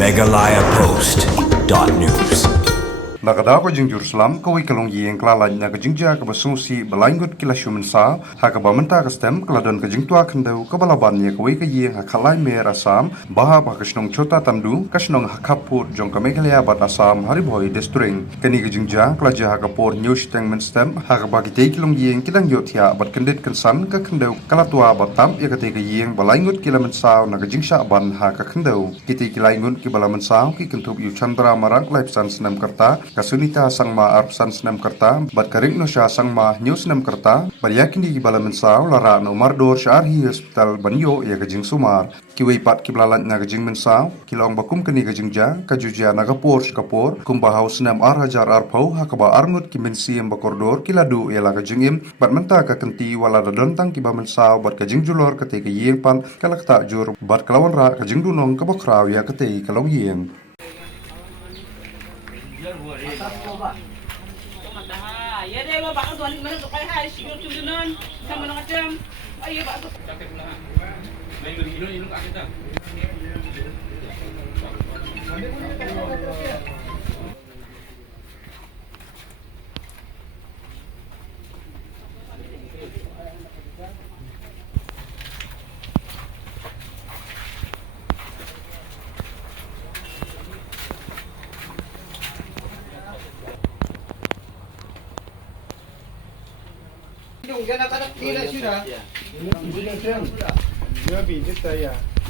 MeghalayaPost.news. Nakada ko jing Jerusalem ko ikalong yeng klalany na kajingja ka basungsi Ngut kila Mynsaw haka bamenta ka stem kladon ka jing Twa Kyndew ka balaban ye ko ka yeng hakalay mer Assam baha pa kasnong chota tamdu kasnong hakapur jong ka Meghalaya bat Assam hariboy destring kani ka jingja klaja haka por news teng men stem haka bagite kilong yeng kidang Ioh Thiah bat Kynsan ka Khyndew kalatwa batam ye ka te ka yeng Ngut kila Mynsaw na ka jingsha ban haka Khyndew kiti Ngut ki bala Mynsaw ki kentup yu chandra marang live sans nam karta kasunita sangma arpsan senam kerta bat karing no sya sangma news senam kerta bat yakin di bala Mynsaw lara no mardor syarhi hospital banyo ya kajing sumar kiwei pat kiblalat na kajing Mynsaw kilong bakum kani kajing ja kajuja na kapor kumbahau senam hajar arpau hakaba arngut ki mensiam bakordor kiladu ya la kajing im bat menta ka kenti wala dontang kiba Mynsaw bat kajing julor kate ka yeng pan kalakta jur bat kalawan ra kajing dunong kabokraw ya kate kalong yeng Ya deh lo bakal tuan mana tuh kayak hai sih tu dengan sama dengan macam ayo pak tuh main ini kat kita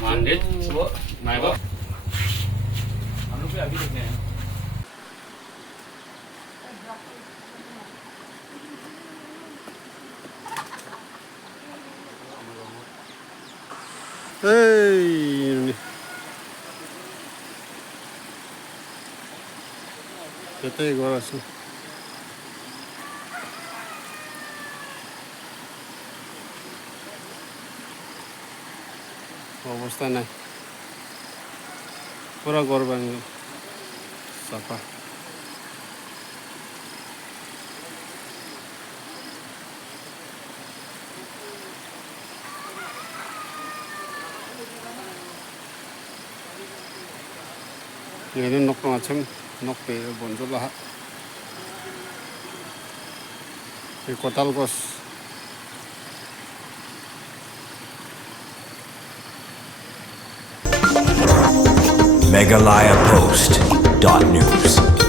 Mandit, bu, naik bu. Anu pun habis ni. Hey, kita igual así. অবস্থা নাই পুরা ঘর ভাঙে সাফা ini nok macam nok pe bonjol lah ini kotal kos MeghalayaPost.news.